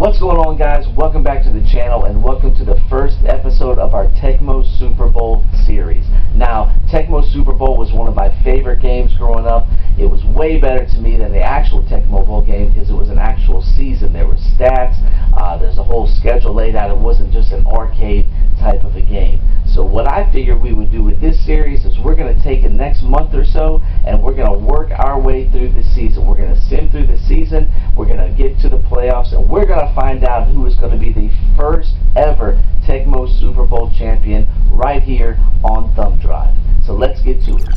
What's going on, guys? Welcome back to the channel and welcome to the first episode of our Tecmo Super Bowl series. Now, Tecmo Super Bowl was one of my favorite games growing up. It was way better to me than the actual Tecmo Bowl game because it was an actual season. There were stats, there's a whole schedule laid out. It wasn't just an arcade type of a game. So what I figured we would do with this series is we're going to take the next month or so and we're going to work our way through the season. We're going to sim through the season, we're going to get to the playoffs, and we're going to find out who is going to be the first ever Tecmo Super Bowl champion right here on Thumb Drive. So let's get to it.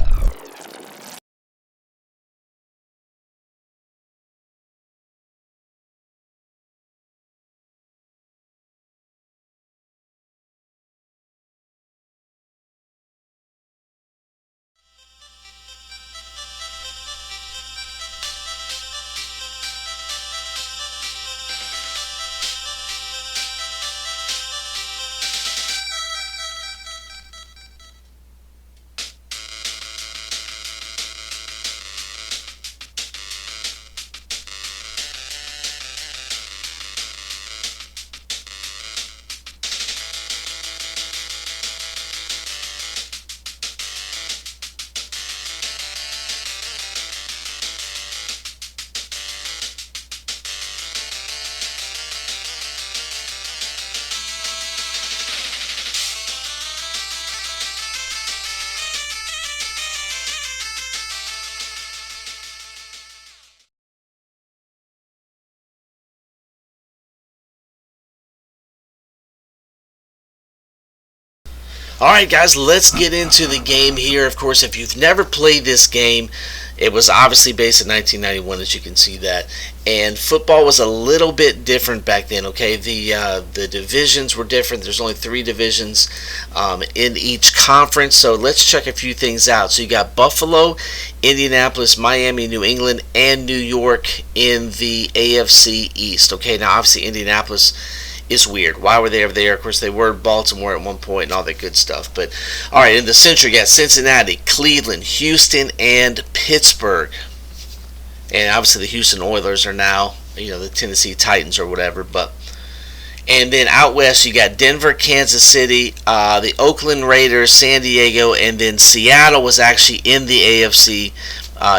Alright guys, let's get into the game here. Of course, if you've never played this game, it was obviously based in 1991, as you can see that. And football was a little bit different back then, okay? The divisions were different. There's only 3 divisions in each conference. So let's check a few things out. So you got Buffalo, Indianapolis, Miami, New England, and New York in the AFC East. Okay, now obviously Indianapolis is weird. Why were they over there? Of course, they were Baltimore at one point and all that good stuff. But, all right, in the Central, you got Cincinnati, Cleveland, Houston, and Pittsburgh. And obviously the Houston Oilers are now, the Tennessee Titans or whatever. And then out west, you got Denver, Kansas City, the Oakland Raiders, San Diego, and then Seattle was actually in the AFC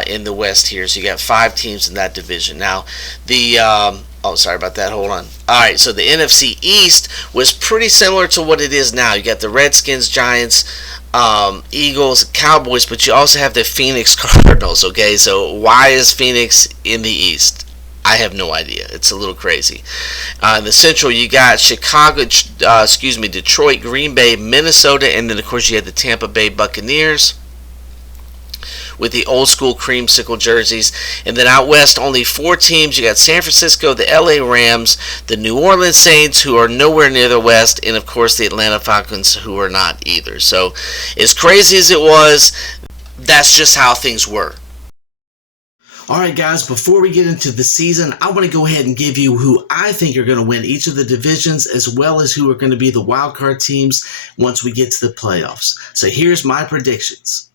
in the west here. So you got 5 teams in that division. Now, oh, sorry about that. Hold on. All right, so the NFC East was pretty similar to what it is now. You got the Redskins, Giants, Eagles, Cowboys, but you also have the Phoenix Cardinals, okay? So why is Phoenix in the East? I have no idea. It's a little crazy. In the Central, you got Detroit, Green Bay, Minnesota, and then, of course, you had the Tampa Bay Buccaneers with the old school creamsicle jerseys. And then out west, only 4 teams. You got San Francisco, the LA Rams, the New Orleans Saints, who are nowhere near the west, and of course the Atlanta Falcons, who are not either. So as crazy as it was, that's just how things were. Alright guys, before we get into the season, I want to go ahead and give you who I think are going to win each of the divisions, as well as who are going to be the wild card teams once we get to the playoffs. So here's my predictions.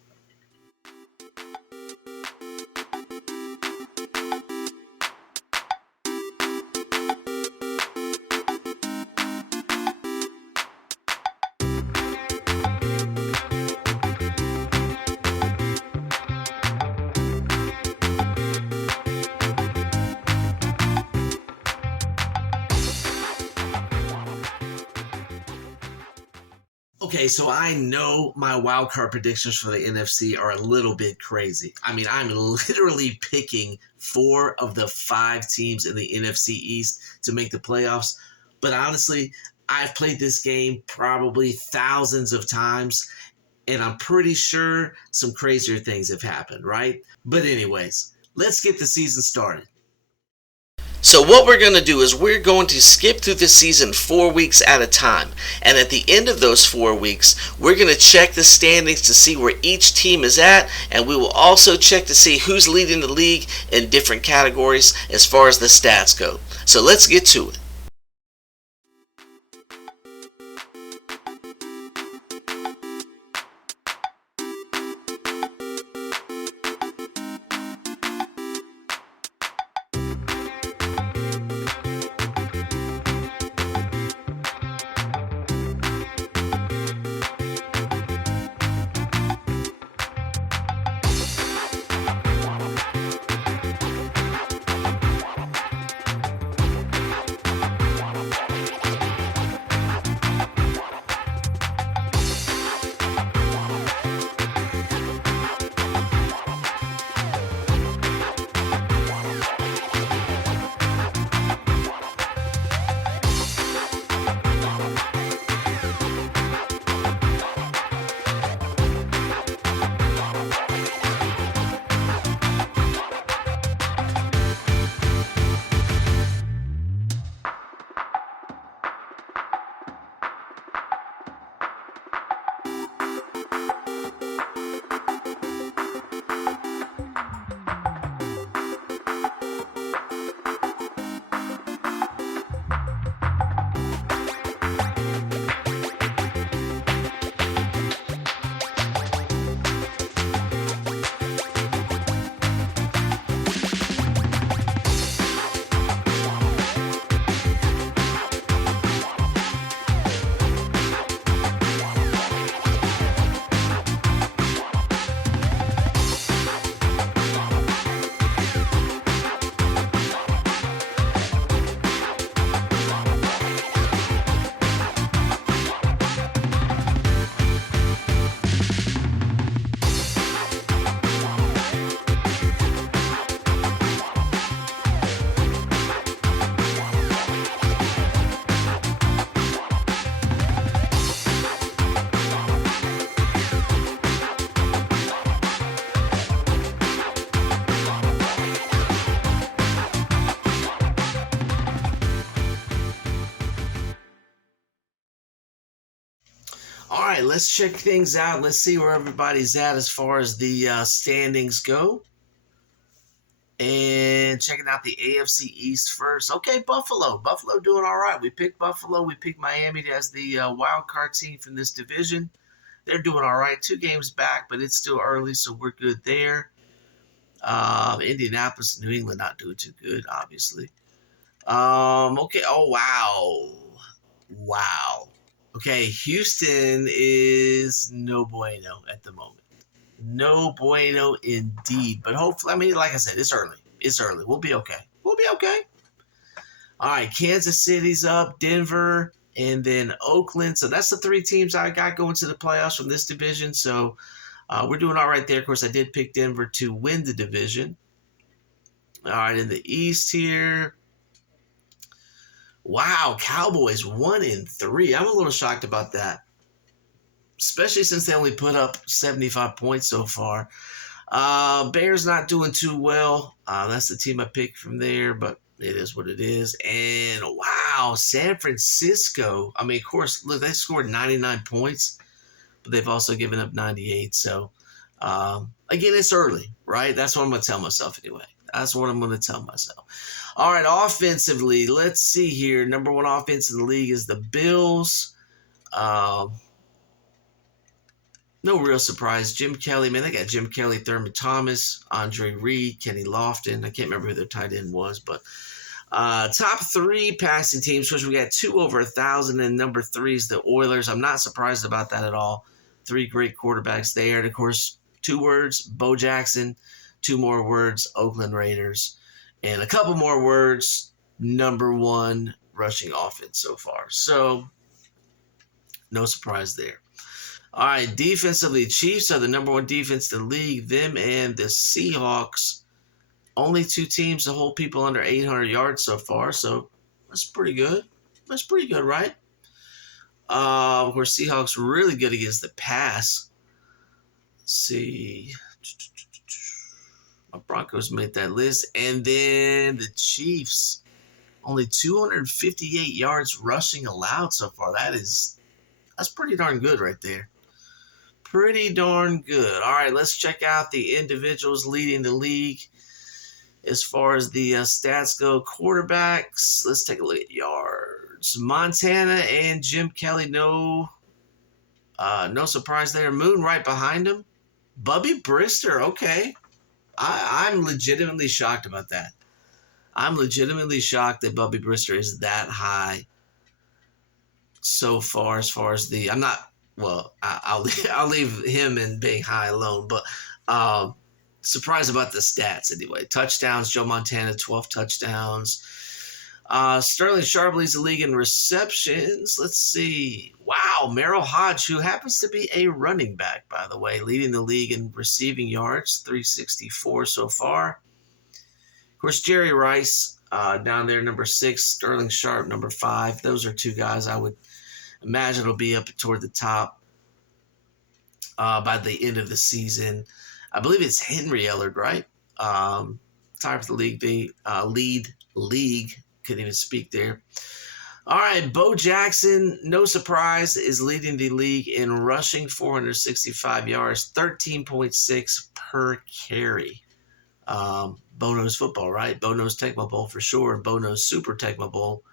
Okay, so I know my wild card predictions for the NFC are a little bit crazy. I mean, I'm literally picking 4 of the 5 teams in the NFC East to make the playoffs. But honestly, I've played this game probably thousands of times, and I'm pretty sure some crazier things have happened, right? But anyways, let's get the season started. So what we're going to do is we're going to skip through the season 4 weeks at a time. And at the end of those 4 weeks, we're going to check the standings to see where each team is at. And we will also check to see who's leading the league in different categories as far as the stats go. So let's get to it. All right, let's check things out. Let's see where everybody's at as far as the standings go. And checking out the AFC East first. Okay, Buffalo. Buffalo doing all right. We picked Buffalo. We picked Miami as the wild card team from this division. They're doing all right. 2 games back, but it's still early, so we're good there. Indianapolis and New England not doing too good, obviously. Okay. Oh, wow. Wow. Okay, Houston is no bueno at the moment. No bueno indeed. But hopefully, I mean, like I said, it's early. It's early. We'll be okay. We'll be okay. All right, Kansas City's up, Denver, and then Oakland. So that's the 3 teams I got going to the playoffs from this division. So we're doing all right there. Of course, I did pick Denver to win the division. All right, in the East here. Wow, Cowboys 1-3. I'm a little shocked about that, especially since they only put up 75 points so far. Bears not doing too well. That's the team I picked from there, but it is what it is. And wow, San Francisco. I mean, of course, look, they scored 99 points, but they've also given up 98. So, again, it's early, right? That's what I'm going to tell myself anyway. That's what I'm going to tell myself. All right, offensively, let's see here. Number 1 offense in the league is the Bills. No real surprise. Jim Kelly, man, they got Jim Kelly, Thurman Thomas, Andre Reed, Kenny Lofton. I can't remember who their tight end was, but top 3 passing teams, which we got 2 over 1,000, and number 3 is the Oilers. I'm not surprised about that at all. 3 great quarterbacks there. And, of course, 2 words, Bo Jackson. 2 more words, Oakland Raiders. And a couple more words, number 1 rushing offense so far. So, no surprise there. All right, defensively, Chiefs are the number 1 defense in the league. Them and the Seahawks, only 2 teams to hold people under 800 yards so far. So that's pretty good. That's pretty good, right? Of course, Seahawks really good against the pass. Let's see. My Broncos made that list. And then the Chiefs, only 258 yards rushing allowed so far. That's pretty darn good right there. Pretty darn good. All right, let's check out the individuals leading the league as far as the stats go. Quarterbacks, let's take a look at yards. Montana and Jim Kelly, no surprise there. Moon right behind him. Bubby Brister, okay. I'm legitimately shocked about that. I'm legitimately shocked that Bubby Brister is that high so far as the – I'm not – well, I'll leave him in being high alone, but surprised about the stats anyway. Touchdowns, Joe Montana, 12 touchdowns. Sterling Sharp leads the league in receptions. Let's see. Wow, Merrill Hodge, who happens to be a running back, by the way, leading the league in receiving yards, 364 so far. Of course, Jerry Rice down there, number 6. Sterling Sharp, number 5. Those are 2 guys I would imagine will be up toward the top by the end of the season. I believe it's Henry Ellard, right? Tied for the league. They lead league. Couldn't even speak there. All right, Bo Jackson, no surprise, is leading the league in rushing, 465 yards, 13.6 per carry. Bo knows football, right? Bo knows Tecmo Bowl for sure. Bo knows Super Tecmo Bowl,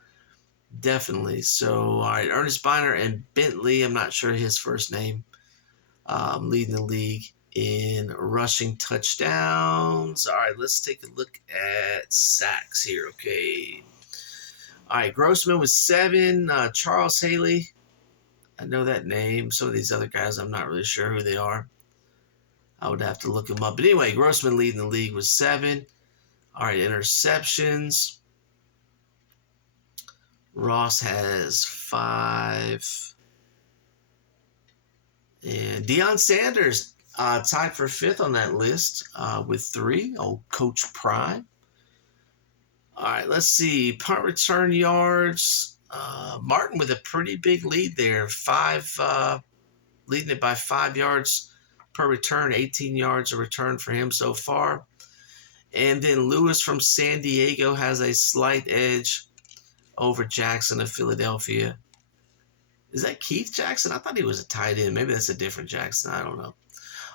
definitely. So, all right, Ernest Biner and Bentley, I'm not sure his first name, leading the league in rushing touchdowns. All right, let's take a look at sacks here, okay. All right, Grossman was 7. Charles Haley, I know that name. Some of these other guys, I'm not really sure who they are. I would have to look them up. But anyway, Grossman leading the league was 7. All right, interceptions. Ross has 5. And Deion Sanders tied for 5th on that list with 3. Old Coach Prime. All right, let's see. Punt return yards. Martin with a pretty big lead there. 5, leading it by 5 yards per return. 18 yards a return for him so far. And then Lewis from San Diego has a slight edge over Jackson of Philadelphia Is that Keith Jackson? I thought he was a tight end. Maybe that's a different Jackson. I don't know.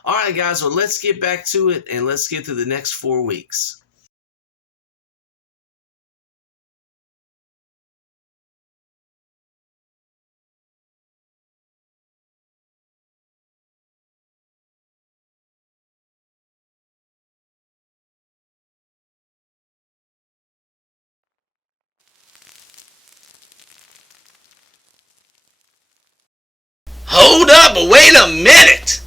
All right, guys. Well, let's get back to it, and let's get through the next 4 weeks. Hold up, wait a minute!